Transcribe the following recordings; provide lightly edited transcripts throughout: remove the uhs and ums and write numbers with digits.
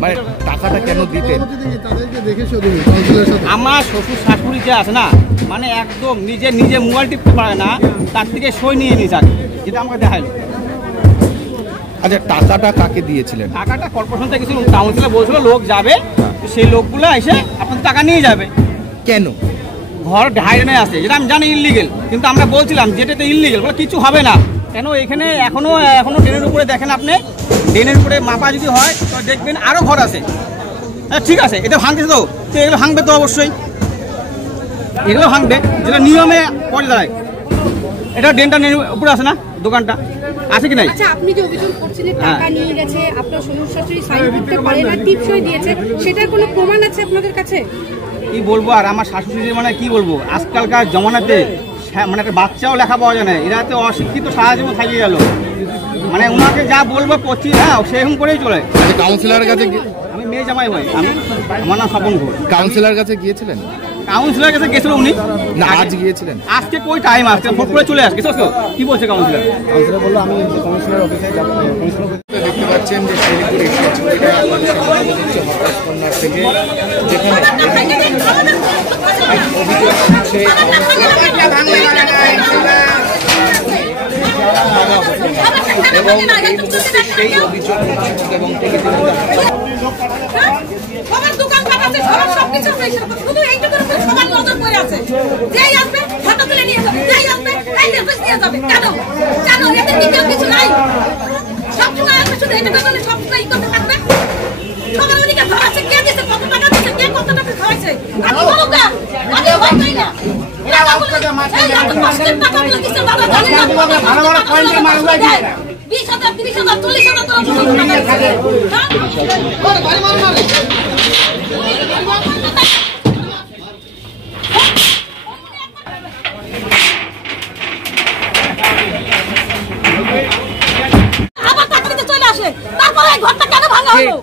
মানে টাকাটা কেন দিতে? আমার শ্বশুর শাশুড়ি যে আছে না, মানে একদম নিজে মোবাইল টিপতে পারে না, তার থেকে সই নিয়ে নিয়ে যাক, যেটা আমাকে দেখাইলো। আচ্ছা, টাকাটা কাকে দিয়েছিলেন? টাকাটা কর্পোরেশন থেকে কিছু কাউন্সিলে বলছিল লোক যাবে, সেই লোকগুলো এসে আপনাদের টাকা নিয়ে যাবে। কেন? ঘর ঢাইনে আছে, যেটা আমি জানি ইললিগেল, কিন্তু আমরা বলছিলাম যেটাতে ইললিগেল বলে কিছু হবে না। কেন এখানে এখনো ড্রেনের উপরে দেখেন আপনি, ড্রেনের উপরে মাপা যদি হয় তো দেখবেন আরো ঘর আছে। হ্যাঁ ঠিক আছে, এটা ভাঙতেছে তো এগুলো ভাঙবে তো অবশ্যই, এগুলো ভাঙবে, যেটা নিয়মে পড়ে দাঁড়ায়। এটা ড্রেনটা উপরে আছে না, দোকানটা আছে কি নাই? আচ্ছা, আপনি যে অভিযোগ করছিলেন টাকা নিয়ে গেছে, আপনার শ্বশুর শাশুড়ি সাইন করতে পারে না, টিপসই দিয়েছে, সেটার কোনো প্রমাণ আছে আপনাদের কাছে? কি বলবো আর, আমার শাশুড়ি মানে কি বলবো, আজকালকার জমানাতে মানে একটা বাচ্চাও লেখা পাওয়া যায় না, এরা তো অশিক্ষিত সারা জীবন থাকিয়ে গেল। মানে ওনাকে যা বলবো করছি, হ্যাঁ সেরকম করেই চলে। কাউন্সিলর কাছে? আমি মেয়ে জামাই ভাই, আমার নাম স্বপন ঘোষ। কাউন্সিলর কাছে গিয়েছিলেন? কাউন্সিলর কাছে গেছিল উনি না, আজ গিয়েছিলেন? আজকে কই টাইম, আজকে ফোন করে চলে আসছে। কি বলছে কাউন্সিলর? কাউন্সিলর বললো আমি কমিশনার অফিসে যাবো। দেখতে পাচ্ছেন যে শিলিগুড়ি কন্যার থেকে যেখানে এবং সেই অভিযোগ এবং সবার দোকান কাটাছে, সবার সবকিছু শুধু এইটুকুর উপরে সবার নজর পড়ে আছে। যেই আসবে ফটো তুলে নিয়ে যাবে, যেই আসবে এই নির্দেশ নিয়ে যাবে। কেন কেন এতে দ্বিতীয় কিছু নাই? সবসময় আসবে শুধু এইটুকু করলে সবসময় করতে থাকবে। সবার ওদিকে ধরাচ্ছে, কে দিচ্ছে, কত টাকা দিচ্ছে, কে কত টাকা খাওয়াইছে। আমি বলুন না, আমি হই না। তারপরে ঘরটা কেন ভাঙা হলো?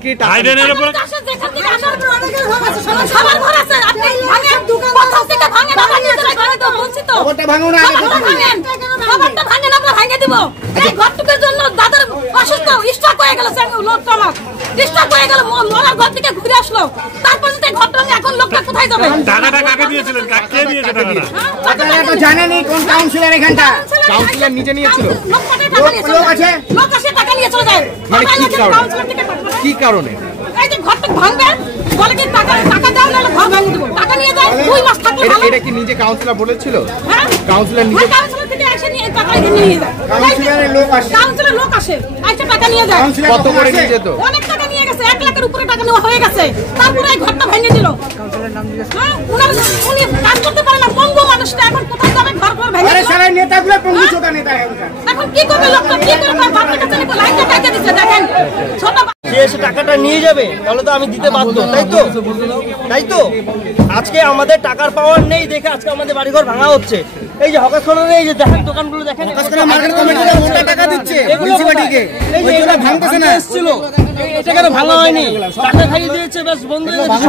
সবার ঘর আছে, আপনি ভাঙেন, প্রথম থেকে ভাঙে ভাঙা নিয়ে যাবেন, আমি তো বলছি তো খবরটা ভাঙুন না, খবরটা ভাঙেন, আমরা ভাঙে দিব। এই ঘরটুকের জন্য দাদার অসুস্থ, স্ট্রোক হয়ে গেল, লোকটা আমার স্ট্রোক হয়ে গেল, মরার ঘর থেকে ঘুরে আসলো। তারপর যদি ঘরটা এখন লোকটা কোথায় যাবে? টাকাটা কাকে দিয়েছিলেন? কাকে দিয়েছে টাকাটা? টাকাটা জানেনি কোন কাউন্সিলর এখানটা? কাউন্সিলর নিজে নিয়েছিল? লোক আছে, লোক আসে টাকা নিয়ে চলে যায়। মানে কি কারণে? এই যে ঘরটা ভাঙবে বলে কি টাকা দাও, নাহলে ঘর ভাঙিয়ে দেবো। টাকা নিয়ে যায়, 2 মাস থাকলে ভালো। এটা কি নিজে কাউন্সিলর বলেছিল? হ্যাঁ, কাউন্সিলর নিজে? কাউন্সিলর থেকে এসে নিয়ে টাকা নিয়ে যায়। কাউন্সিলরের লোক আসে, কাউন্সিলর লোক আসে, এসে টাকা নিয়ে যায়। কত করে নিয়ে যেত? অনেক টাকা নিয়ে গেছে, 1 লাখের উপরে টাকা নেওয়া হয়ে গেছে। তারপরে এই ঘরটা ভেঙে দিল। কাউন্সিলরের নাম দিয়েছে। হ্যাঁ, উনি কাজ করতে পারে না, পঙ্গু মানুষটা এখন কোথায় যাবে? ঘর ভেঙে আরে সারা নেতাগুলো পঙ্গু ছোটা নেতা। এখন কি করবে লোকটা? কি করবে? বাচ্চা কাছে লাইনটা টাকা দিচ্ছে, দেখেন ছোট যে এসে টাকাটা নিয়ে যাবে, তাহলে তো আমি দিতে বাধ্য, তাই তো আজকে আমাদের টাকার পাওয়ার নেই দেখে আজকে আমাদের বাড়িঘর ভাঙা হচ্ছে। এই যে হকাশনের এই যে দেখেন দোকানগুলো দেখেন, টাকা দিচ্ছে এগুলো ভাঙতেছে না, এসেছিল, এটা কেন ভাঙা হয়নি? টাকা খাইয়ে দিয়েছে, বেশ বন্ধ হয়ে গেছে।